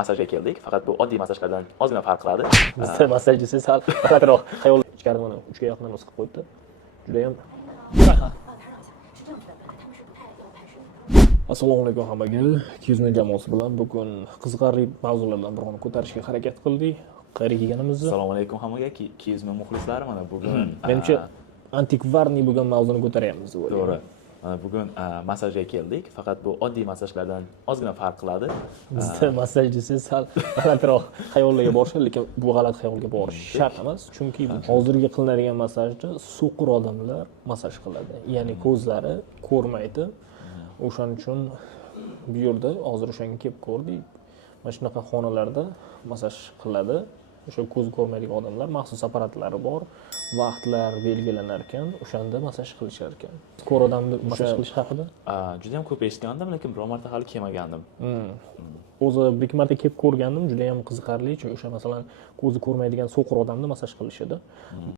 masajga keldik. Faqat bu oddiy masajlardan ozgina farq qiladi. Bizda masajchi sal balandroq xayol ichkarida mana 3 ga yaqin namoz qilib qo'yibdi. Juda ham Assalomu alaykum hammaga. 200 ming jamoasi bilan bugun qiziqarli mavzulardan birini ko'tarishga harakat qildik. Qayerga kelganimizni. Assalomu alaykum hammaga. 200 ming muxlislari mana bugun Menimcha antikvarniy bo'lgan mavzuni ko'taryapmiz deb o'ylayman. to'g'ri. Mana bugun masajga keldik. Faqat bu oddiy masajlardan ozgina farq qiladi. Bizda masajchi sal balandroq xayollarga borishadi, lekin bu g'alati xayolga borish shart emas, chunki hozirgi qilinadigan masajda so'qir odamlar masaj qiladi. Ya'ni ko'zlari ko'rmaydi. O'shaning uchun bu yerda hozir o'shanga kelib ko'rdik. Mana shunaqa xonalarda masaj qiladi. O'sha ko'z ko'rmaydigan odamlar maxsus apparatlari bor, vaqtlar belgilanar ekan, o'shanda masaj qilishar ekan. Ko'r odamni masaj qilish haqida Juda ham ko'p eshitgandim, lekin biror marta hali kelmagandim. o'zi bir ikki marta kelib ko'rgandim, juda ham qiziqarli, chunki o'sha masalan ko'zi ko'rmaydigan so'qir odamni masaj qilishadi.